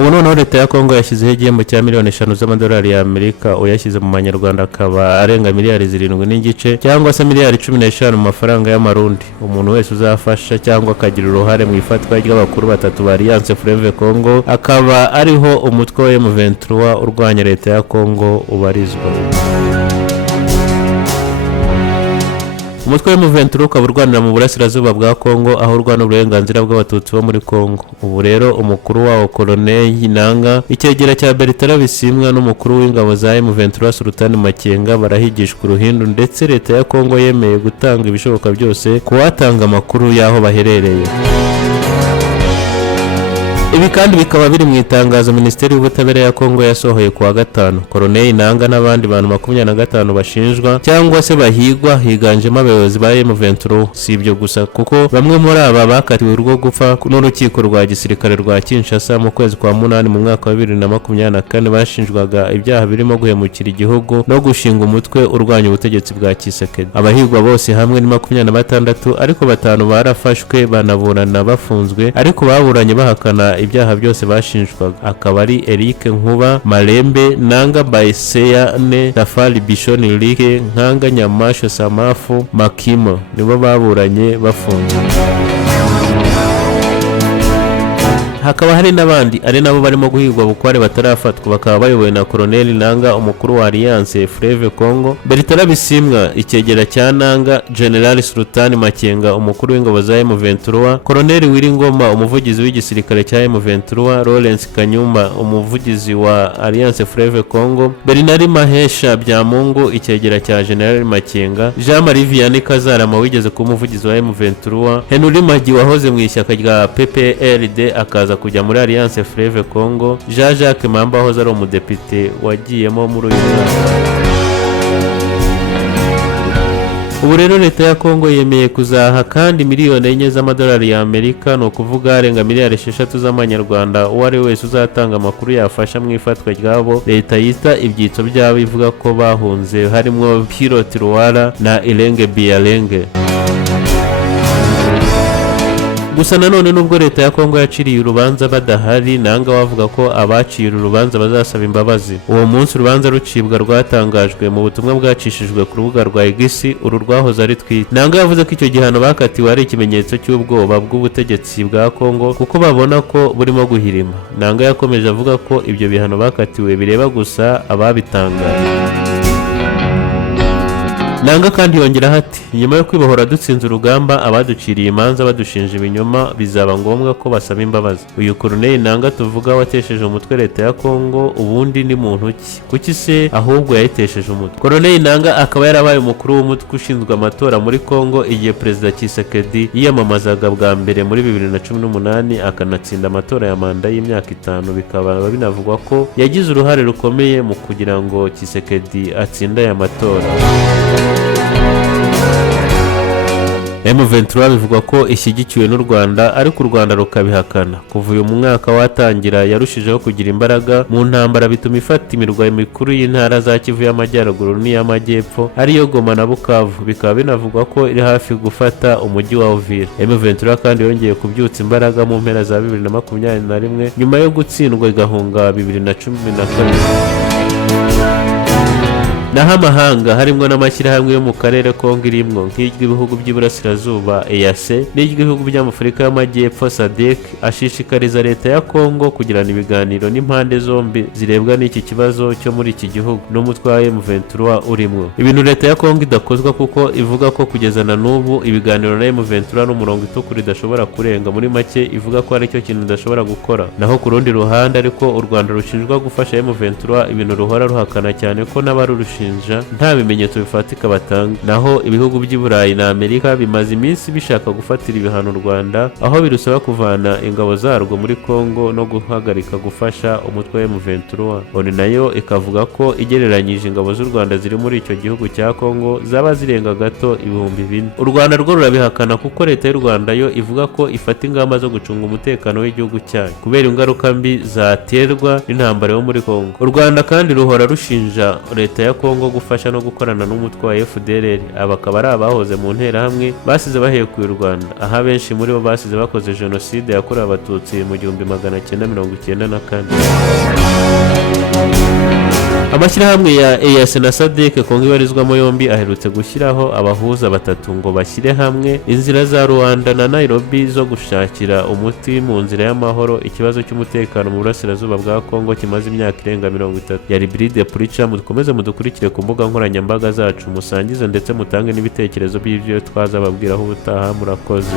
ubu noneho leta ya Kongo yashyizeho igihembo cya miliyoni 5 z'amadolari ya Amerika, uyashyize mu manyarwanda akaba arenga miliyari 7 n'igice cyangwa se miliyari 15 mu mafaranga y'amarundi. Umuntu wese uzafasha cyangwa akagira uruhare mu ifatwa ry'abakuru batatu ba Alliance Fleuve Congo akaba ariho umutwe wa M23 urwanya leta ya Kongo ubarizwa. Umutwe wa M23 ukaba urwanira mu burasirazuba bwa Kongo, aho urwana uburenganzira bw'abatutsi bo muri Kongo. Ubu rero umukuru wawo Colonel Nanga, icyegera cya Bertrand Bisimwa n'umukuru w'ingabo za M23 Sultan Makenga barahigishwa uruhindu, ndetse leta ya Kongo yemeye gutanga ibishoboka byose kuwatanga amakuru y'aho baherereye. Ibi kandi bikaba biri mu itangazo Minisiteri y'Ubutabera ya Kongo yasohoye kuwa gatanu. Colonel Nanga n'abandi bantu 25 bashinjwa cyangwa se bahigwa, higanjemo abayobozi ba M23. Si ibyo gusa kuko bamwe muri aba bakatiwe urwo gupfa n'urukiko rwa gisirikare rwa Kinshasa mu kwezi kwa 8 mu mwaka wa 2024 bashinjwaga ibyaha birimo guhemukira igihugu no gushinga umutwe urwanya ubutegetsi bwa Tshisekedi. Abahigwa bose hamwe ni 26, ariko 5 barafashwe banaburana bafunzwe, ariko baburanye bahakana ibyaha byose bashinjwaga. Akaba ari Eric Nkuba Malembe, Nanga Baiseya ne Safari Bishoni Like, Nkanga Nyamasho Samafu Makimo nibo baburanye bafunzwe. Hakaba hari n'abandi ari nabo barimo guhigwa bukware batarafatwa, bakaba bayobowe na Colonel Nanga umukuru wa Alliance Fleuve Congo, Bertrand Bisimwa icyegera cya Nanga, General Sultan Makenga umukuru w'ingabo za M23, Colonel Wiringoma umuvugizi w'igisirikare cya M23, Lawrence Kanyumba umuvugizi wa Alliance Fleuve Congo, Bernard Mahesha Byamungu icyegera cya General Makenga, Jean Marie Vianney Kazarama wigeze kuba umuvugizi wa M23, Henry Magi wahoze mu ishyaka rya PPRD akaza kujya muri Alliance Fleuve Congo, Jean-Jacques Mamba wahoze ari umudepite wagiyemo muri uyu mwaka. Ubu rero leta ya Kongo yemeye kuzaha kandi miliyoni 4 z'amadolari ya Amerika, no kuvuga arenga miliyari 6 z'amanyarwanda uwo ari wese uzatanga amakuru yafasha mu ifatwa ryabo. Leta yita ibyitso byabo ivuga ko bahunze harimo Pilot Ruwara na Irenge Bialenge. Gusa nanone nubwo leta ya Kongo yaciriye urubanza badahari, Nanga wavuga ko abaciye urubanza bazasaba imbabazi. Uwo munsi urubanza rucibwa rwatangajwe mu butumwa bwacishijwe ku rubuga rwa X, uru rwahoze ari tweet. Nanga yavuze ko icyo gihano bakatiwe ari ikimenyetso cy'ubwoba bw'ubutegetsi bwa Kongo kuko babona ko burimo guhirima. Nanga yakomeje avuga ko ibyo bihano bakatiwe bireba gusa ababitangaje. Nanga kandi yongeraho ati, nyuma yo kwibohora dutsinze urugamba, abaduciriye imanza badushinja ibinyoma bizaba ngombwa ko basaba imbabazi. Uyu Colonel Nanga tuvuga watesheje umutwe leta ya Kongo ubundi ni muntu ki? Kuki se ahubwo yayitesheje umutwe? Colonel Nanga akaba yarabaye umukuru w'umutwe ushinzwe amatora muri Kongo igihe Perezida Tshisekedi yiyamamazaga bwa mbere muri 2018 akanatsinda amatora ya manda y'imyaka 5. Bikaba binavugwa ko yagize uruhare rukomeye mu kugira ngo Tshisekedi atsinde aya matora. M23 bivugwa ko ishyigikiwe n'u Rwanda, ariko u Rwanda rukabihakana. Kuva uyu mwaka watangira yarushijeho kugira imbaraga mu ntambara, bituma ifata imirwa mikuru y'intara za Kivu y'Amajyaruguru n'iy'Amajyepfo ariyo Goma na Bukavu. Bikaba binavugwa ko iri hafi gufata umujyi wa Uvira. M23 kandi yongeye kubyutsa imbaraga mu mpera za 2021 nyuma yo gutsindwa igahunga 2012. Naho amahanga harimo n'amashyirahamwe yo mu karere Kongo irimwo nk'iry'ibihugu by'iburasirazuba EAC n'iry'ibihugu by'Afurika y'Amajyepfo SADC ashishikariza leta ya Kongo kugirana ibiganiro n'impande zombi zirebwa n'iki kibazo cyo muri iki gihugu n'umutwe wa M23 urimwo. Ibintu leta ya Kongo idakozwa kuko ivuga ko kugeza na n'ubu ibiganiro na M23 n'umurongo itukura idashobora kurenga. Muri make ivuga ko ari cyo kintu idashobora gukora. Naho ku rundi ruhande ariko u Rwanda rushinjwa gufasha M23 ibintu ruhora ruhakana cyane ko n'abarurushinja nta bimenyetso bifatika batanga. Naho ibihugu by'i Burayi na Amerika bimaze iminsi bishaka gufatira ibihano u Rwanda, aho birusaba kuvana ingabo zarwo muri Kongo no guhagarika gufasha umutwe wa M23. Oni nayo ikavuga ko igereranyije ingabo z'u Rwanda ziri muri icyo gihugu cya Kongo zaba zirenga gato 4,000. U Rwanda rwo rurabihakana kuko leta y'u Rwanda yo ivuga ko ifata ingamba zo gucunga umutekano w'igihugu cyayo kubera ingaruka mbi zaterwa n'intambara yo muri Kongo. U Rwanda kandi ruhora rushinja leta ya Kongo Kongo gufasha no gukorana n'umutwe wa FDLR. Aba akaba ari abahoze mu nterahamwe basize bahekuye u Rwanda, aho abenshi muri bo basize bakoze jenoside yakorewe abatutsi mu 1994. Amashyirahamwe ya EAC na SADC Kongo ibarizwamo yombi aherutse gushyiraho abahuza batatu ngo bashyire hamwe inzira za Rwanda na Nairobi zo gushakira umuti mu nzira y'amahoro ikibazo cy'umutekano mu burasirazuba bwa Kongo kimaze imyaka irenga 30. Yari Bride Purica. Mukomeze mudukurikire ku mbuga nkoranyambaga zacu, musangize ndetse mutange n'ibitekerezo by'ibyo twazababwiraho ubutaha. Murakoze.